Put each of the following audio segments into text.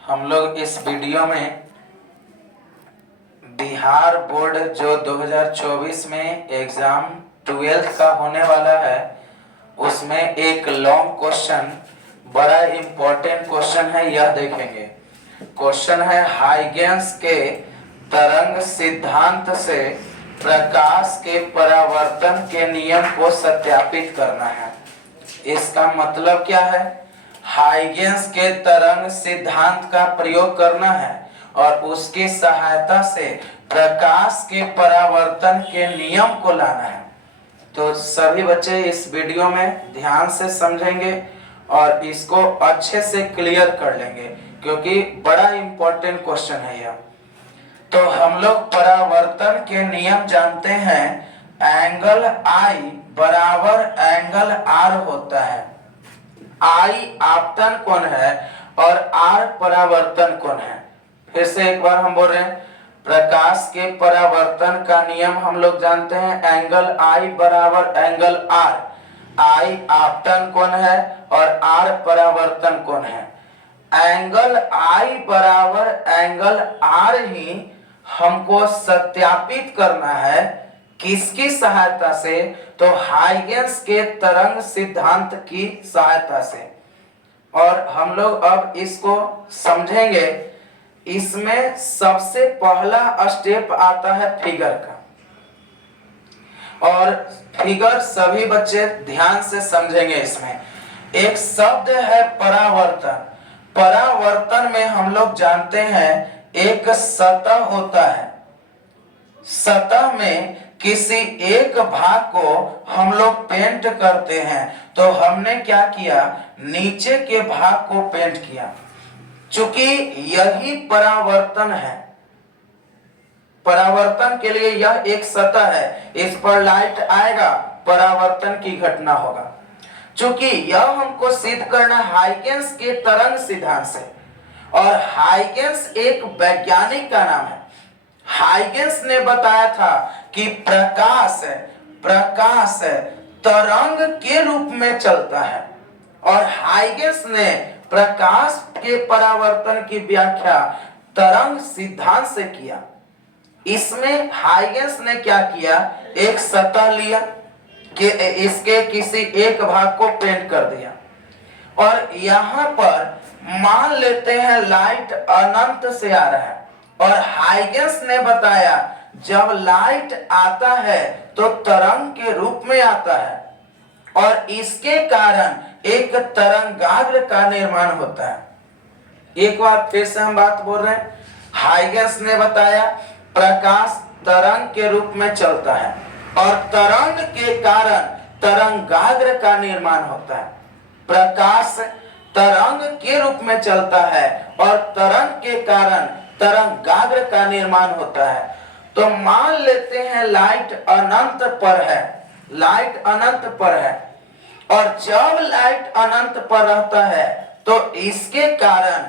हम लोग इस वीडियो में बिहार बोर्ड जो 2024 में एग्जाम 12th का होने वाला है उसमें एक लॉन्ग क्वेश्चन, बड़ा इम्पोर्टेंट क्वेश्चन है, यह देखेंगे। क्वेश्चन है हाइगेंस के तरंग सिद्धांत से प्रकाश के परावर्तन के नियम को सत्यापित करना है। इसका मतलब क्या है? हाइगेंस के तरंग सिद्धांत का प्रयोग करना है और उसकी सहायता से प्रकाश के परावर्तन के नियम को लाना है। तो सभी बच्चे इस वीडियो में ध्यान से समझेंगे और इसको अच्छे से क्लियर कर लेंगे क्योंकि बड़ा इंपॉर्टेंट क्वेश्चन है यह। तो हम लोग परावर्तन के नियम जानते हैं, एंगल I बराबर एंगल R होता है। I आपतन कोण है और R परावर्तन कोण है। फिर से एक बार हम बोल रहे हैं, प्रकाश के परावर्तन का नियम हम लोग जानते हैं, एंगल I बराबर एंगल R। I आपतन कोण है और R परावर्तन कोण है। एंगल I बराबर एंगल R ही हमको सत्यापित करना है। किसकी सहायता से? तो हाइगेंस के तरंग सिद्धांत की सहायता से। और हम लोग अब इसको समझेंगे। इसमें सबसे पहला स्टेप आता है फिगर का, और फिगर सभी बच्चे ध्यान से समझेंगे। इसमें एक शब्द है परावर्तन। परावर्तन में हम लोग जानते हैं एक सतह होता है। सतह में किसी एक भाग को हम लोग पेंट करते हैं। तो हमने क्या किया? नीचे के भाग को पेंट किया। चूंकि यही परावर्तन है, परावर्तन के लिए यह एक सतह है, इस पर लाइट आएगा, परावर्तन की घटना होगा। चूंकि यह हमको सिद्ध करना हाइगेंस के तरंग सिद्धांत से, और हाइगेंस एक वैज्ञानिक का नाम है। हाइगेंस ने बताया था कि प्रकाश तरंग के रूप में चलता है, और हाइगेंस ने प्रकाश के परावर्तन की व्याख्या तरंग सिद्धांत से किया। इसमें हाइगेंस ने क्या किया? एक सतह लिया कि इसके किसी एक भाग को पेंट कर दिया, और यहां पर मान लेते हैं लाइट अनंत से आ रहा है, और हाइगेंस ने बताया जब लाइट आता है तो तरंग के रूप में आता है, और इसके कारण एक तरंगाग्र का निर्माण होता है। एक बार फिर से हम बात बोल रहे हैं, हाइगेंस ने बताया प्रकाश तरंग के रूप में चलता है, और तरंग के कारण तरंगाग्र का निर्माण होता है। प्रकाश तरंग के रूप में चलता है और तरंग के कारण तरंगाग्र का निर्माण होता है। तो मान लेते हैं लाइट अनंत पर है, लाइट अनंत पर है, और जब लाइट अनंत पर रहता है तो इसके कारण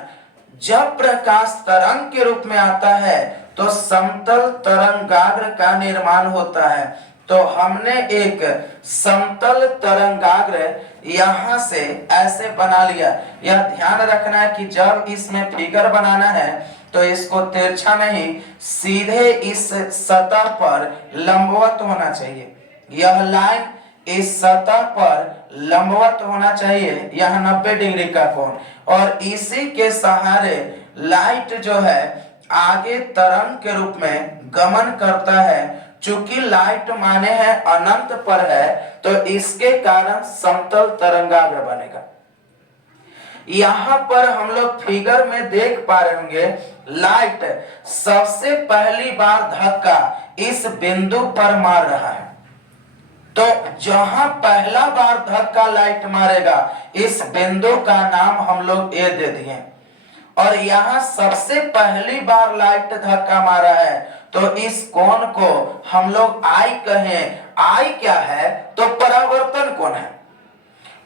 जब प्रकाश तरंग के रूप में आता है तो समतल तरंगाग्र का निर्माण होता है। तो हमने एक समतल तरंगाग्र यहां से ऐसे बना लिया। यह ध्यान रखना है कि जब इसमें फिगर बनाना है तो इसको तिरछा नहीं, सीधे इस सतह पर लंबवत होना चाहिए। यह लाइन इस सतह पर लंबवत होना चाहिए, यह 90 डिग्री का कोण, और इसी के सहारे लाइट जो है आगे तरंग के रूप में गमन करता है। चूंकि लाइट माने हैं अनंत पर है तो इसके कारण समतल तरंगाग्र बनेगा। यहां पर हम लोग फिगर में देख पा रहे होंगे, लाइट सबसे पहली बार धक्का इस बिंदु पर मार रहा है। तो जहां पहला बार धक्का लाइट मारेगा इस बिंदु का नाम हम लोग ए दे दिए, और यहां सबसे पहली बार लाइट धक्का मारा है तो इस कोण को हम लोग I कहें। I क्या है? तो परावर्तन कोण है,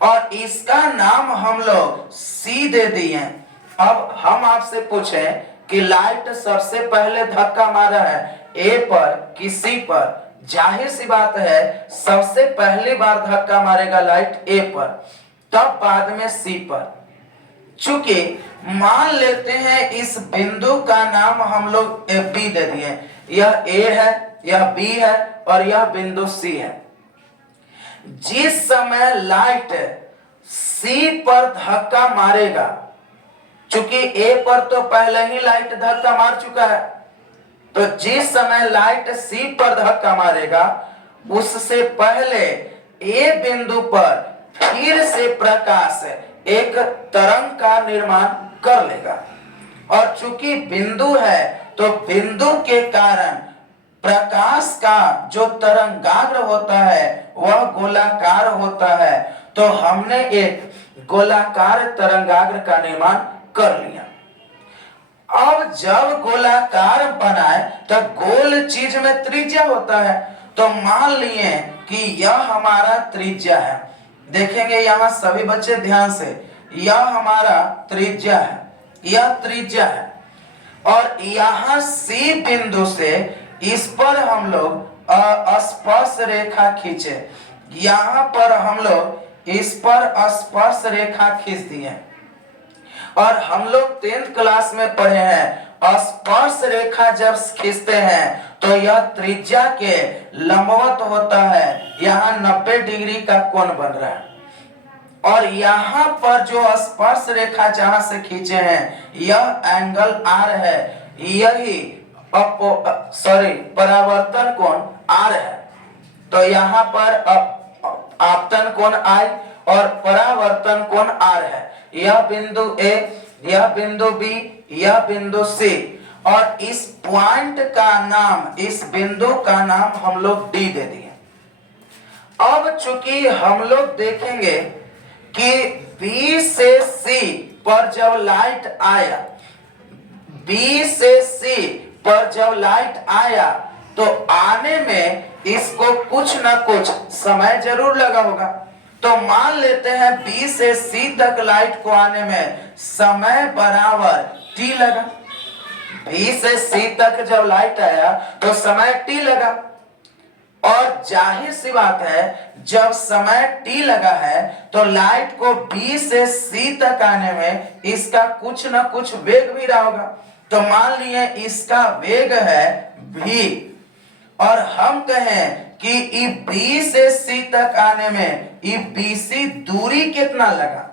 और इसका नाम हम लोग C दे दिए। अब हम आपसे पूछें कि लाइट सबसे पहले धक्का मारा है A पर कि C पर? जाहिर सी बात है सबसे पहली बार धक्का मारेगा लाइट A पर, तब बाद में C पर। चूंकि मान लेते हैं इस बिंदु का नाम हम लोग बी दे दिए। यह ए है, यह बी है और यह बिंदु सी है। जिस समय लाइट सी पर धक्का मारेगा, चूंकि ए पर तो पहले ही लाइट धक्का मार चुका है, तो जिस समय लाइट सी पर धक्का मारेगा उससे पहले ए बिंदु पर फिर से प्रकाश एक तरंग का निर्माण कर लेगा। और चूंकि बिंदु है तो बिंदु के कारण प्रकाश का जो तरंगाग्र होता है वह गोलाकार होता है। तो हमने एक गोलाकार तरंगाग्र का निर्माण कर लिया। अब जब गोलाकार बनाए तो गोल चीज में त्रिज्या होता है। तो मान लिए कि यह हमारा त्रिज्या है। देखेंगे यहाँ सभी बच्चे ध्यान से, यह हमारा त्रिज्या है, यह त्रिज्या है। और यहाँ सी बिंदु से इस पर हम लोग स्पर्श रेखा खींचे। यहाँ पर हम लोग इस पर स्पर्श रेखा खींच दिए। और हम लोग 10th क्लास में पढ़े हैं, स्पर्श रेखा जब खींचते हैं तो यह त्रिज्या के लंबवत होता है। यहाँ 90 डिग्री का कोण बन रहा है। और यहाँ पर जो स्पर्श रेखा जहां से खींचे हैं यह एंगल आर है, यही परावर्तन कोण आर है। तो यहाँ पर आपतन कोण आई और परावर्तन कोण आर है। यह बिंदु ए, यह बिंदु बी, यह बिंदु सी। और इस पॉइंट का नाम, इस बिंदु का नाम हम लोग डी दे दिए। अब चूंकि हम लोग देखेंगे कि B से C पर जब लाइट आया, B से C पर जब लाइट आया तो आने में इसको कुछ ना कुछ समय जरूर लगा होगा। तो मान लेते हैं B से C तक लाइट को आने में समय बराबर T लगा। B से C तक जब लाइट आया तो समय T लगा। और जाहिर सी बात है जब समय T लगा है तो लाइट को B से C तक आने में इसका कुछ ना कुछ वेग भी रहा होगा। तो मान लिए इसका वेग है v। और हम कहें कि B से C तक आने में BC दूरी कितना लगा,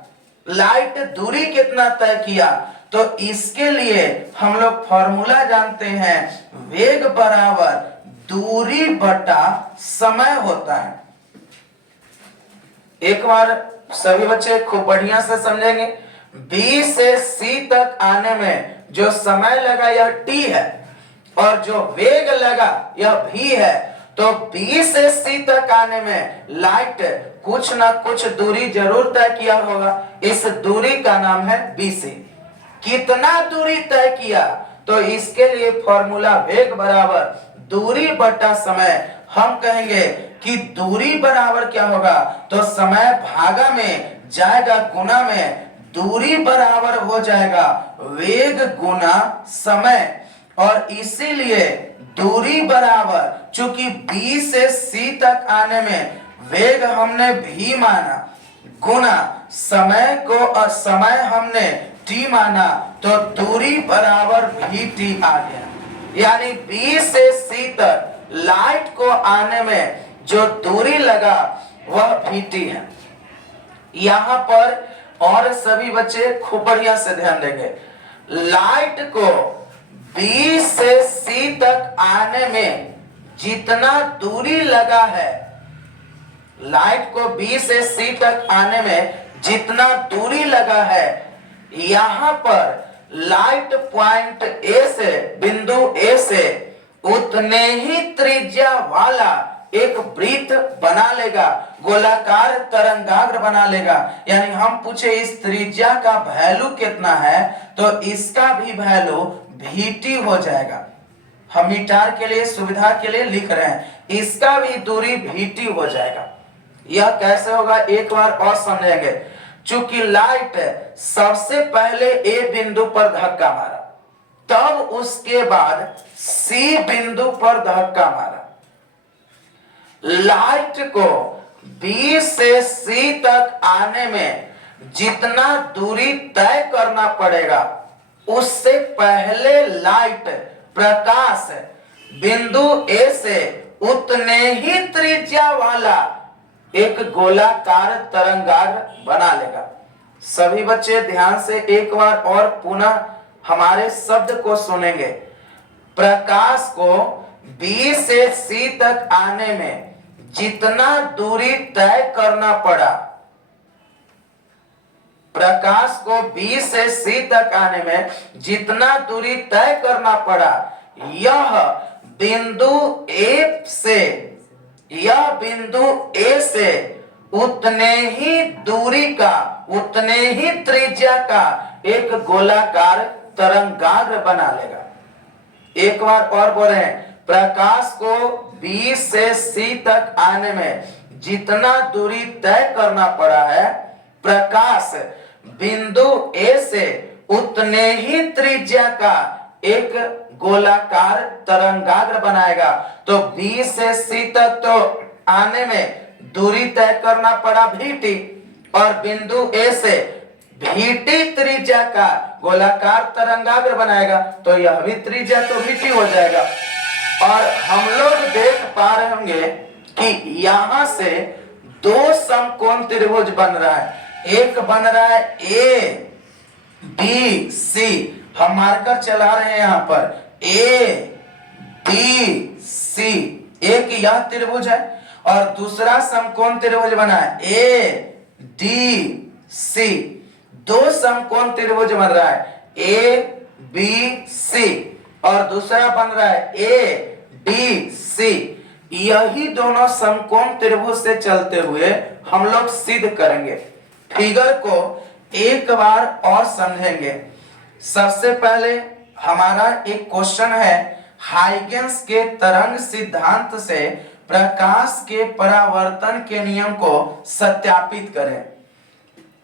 लाइट दूरी कितना तय किया। तो इसके लिए हम लोग फॉर्मूला जानते हैं, वेग बराबर दूरी बटा समय होता है। एक बार सभी बच्चे खूब बढ़िया से समझेंगे। B से C तक आने में जो समय लगा यह t है और जो वेग लगा यह v है। तो B से C तक आने में लाइट कुछ ना कुछ दूरी जरूर तय किया होगा। इस दूरी का नाम है BC। कितना दूरी तय किया, तो इसके लिए फॉर्मूला वेग बराबर दूरी बटा समय। हम कहेंगे कि दूरी बराबर क्या होगा, तो समय भागा में जाएगा गुना में, दूरी बराबर हो जाएगा वेग गुना समय। और इसीलिए दूरी बराबर, चूंकि B से C तक आने में वेग हमने v माना गुना समय को, और समय हमने t माना, तो दूरी बराबर vt आ गया। यानी B से C तक लाइट को आने में जो दूरी लगा वह vt है। यहाँ पर और सभी बच्चे खूब बढ़िया से ध्यान देंगे। लाइट को B से C तक आने में जितना दूरी लगा है, लाइट को B से C तक आने में जितना दूरी लगा है, यहाँ पर लाइट पॉइंट A से, बिंदु A से उतने ही त्रिज्या वाला एक वृत्त बना लेगा, गोलाकार तरंगाग्र बना लेगा। यानी हम पूछे इस त्रिज्या का वैल्यू कितना है, तो इसका भी वैल्यू vt हो जाएगा। हम मीटर के लिए सुविधा के लिए लिख रहे हैं, इसका भी दूरी vt हो जाएगा। यह कैसे होगा एक बार और समझेंगे। चूंकि लाइट सबसे पहले A बिंदु पर धक्का मारा, तब उसके बाद C बिंदु पर धक्का मारा। लाइट को B से C तक आने में जितना दूरी तय करना पड़ेगा उससे पहले लाइट प्रकाश बिंदु ए से उतने ही त्रिज्या वाला एक गोलाकार तरंगाग्र बना लेगा। सभी बच्चे ध्यान से एक बार और पुनः हमारे शब्द को सुनेंगे। प्रकाश को B से C तक आने में जितना दूरी तय करना पड़ा, प्रकाश को B से C तक आने में जितना दूरी तय करना पड़ा, यह बिंदु A से उतने ही दूरी का, उतने ही त्रिज्या का एक गोलाकार तरंगाग्र बना लेगा। एक बार और बोल रहे हैं, प्रकाश को B से C तक आने में जितना दूरी तय करना पड़ा है, प्रकाश बिंदु A से उतने ही त्रिज्या का एक गोलाकार तरंगाग्र बनाएगा। तो B से C तक तो आने में दूरी तय करना पड़ा VT, और बिंदु A से VT त्रिज्या का गोलाकार तरंगाग्र बनाएगा, तो यह भी त्रिज्या तो VT हो जाएगा। और हम लोग देख पा रहे होंगे कि यहां से दो समकोण त्रिभुज बन रहा है। एक बन रहा है ABC, हम मार्कर चला रहे हैं यहां पर ABC, एक यह त्रिभुज है, और दूसरा समकोण त्रिभुज बना है ADC। दो समकोण त्रिभुज बन रहा है ABC और दूसरा बन रहा है ADC। यही दोनों समकोण त्रिभुज से चलते हुए हम लोग सिद्ध करेंगे। फिगर को एक बार और समझेंगे। सबसे पहले हमारा एक क्वेश्चन है, हाइगेंस के तरंग सिद्धांत से प्रकाश के परावर्तन के नियम को सत्यापित करें।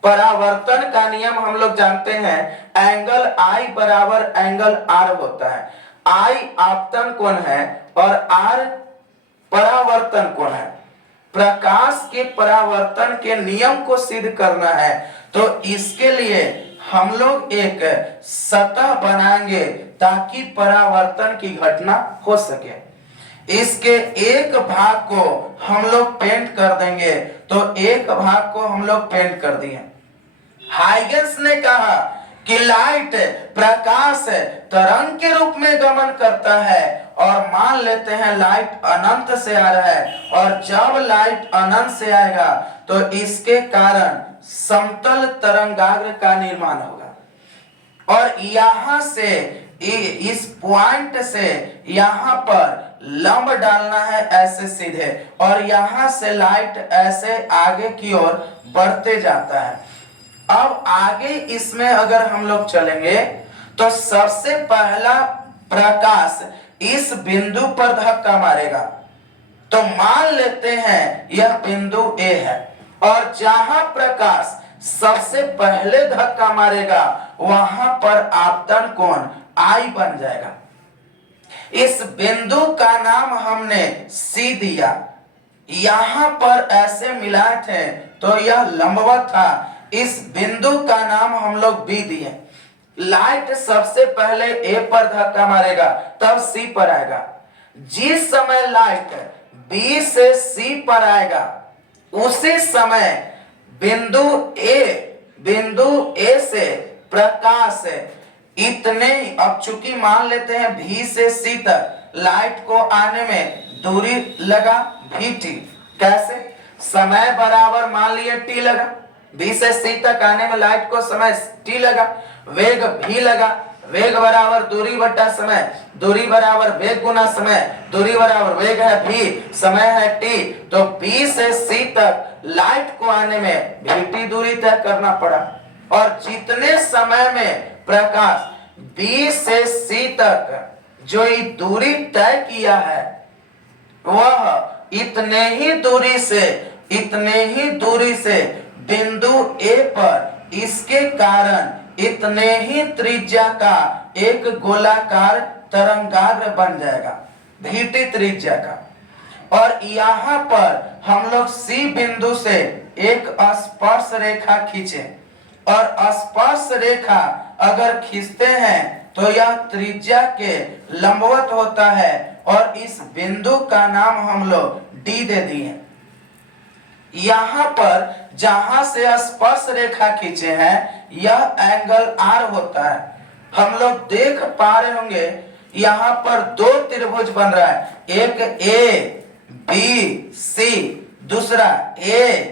परावर्तन का नियम हम लोग जानते हैं, एंगल I बराबर एंगल R होता है। I आपतन कोण है और R परावर्तन कोण है। प्रकाश के परावर्तन के नियम को सिद्ध करना है, तो इसके लिए हम लोग एक सतह बनाएंगे ताकि परावर्तन की घटना हो सके। इसके एक भाग को हम लोग पेंट कर देंगे, तो एक भाग को हम लोग पेंट कर दिए। हाइगेंस ने कहा कि लाइट प्रकाश तरंग के रूप में गमन करता है, और मान लेते हैं लाइट अनंत से आ रहा है, और जब लाइट अनंत से आएगा तो इसके कारण समतल तरंगाग्र का निर्माण होगा, और यहां से इस पॉइंट से यहां पर लंब डालना है ऐसे सीधे, और यहां से लाइट ऐसे आगे की ओर बढ़ते जाता है। अब आगे इसमें अगर हम लोग चलेंगे तो सबसे पहला प्रकाश इस बिंदु पर धक्का मारेगा। तो मान लेते हैं यह बिंदु A है, और जहां प्रकाश सबसे पहले धक्का मारेगा वहां पर आपतन कोण I बन जाएगा। इस बिंदु का नाम हमने C दिया। यहां पर ऐसे मिलाए थे तो यह लंबवत था, इस बिंदु का नाम हम लोग B दिए। लाइट सबसे पहले A पर धक्का मारेगा तब C पर आएगा। जिस समय लाइट B से C पर आएगा उसी समय बिंदु A से प्रकाश इतने, अब चूंकि मान लेते हैं B से C तक लाइट को आने में दूरी लगा VT। कैसे? समय बराबर मान लिए T लगा, B से C तक आने में लाइट को समय T लगा, वेग V लगा, वेग बराबर दूरी बटा समय, दूरी बराबर वेग गुना समय, दूरी बराबर वेग है V, समय है T। तो B से C तक लाइट को आने में VT दूरी तय करना पड़ा, और जितने समय में प्रकाश B से C तक जो ये दूरी तय किया है वह इतने ही दूरी से बिंदु A पर इसके कारण इतने ही त्रिज्या का एक गोलाकार तरंगाग्र बन जाएगा VT त्रिज्या का। और यहाँ पर हम लोग C बिंदु से एक स्पर्श रेखा खींचे, और स्पर्श रेखा अगर खींचते हैं तो यह त्रिज्या के लंबवत होता है और इस बिंदु का नाम हम लोग डी दे दिए। यहां पर जहां से स्पर्श रेखा खींचे हैं यह एंगल आर होता है। हम लोग देख पा रहे होंगे यहां पर दो त्रिभुज बन रहा है, एक ए बी सी, दूसरा ए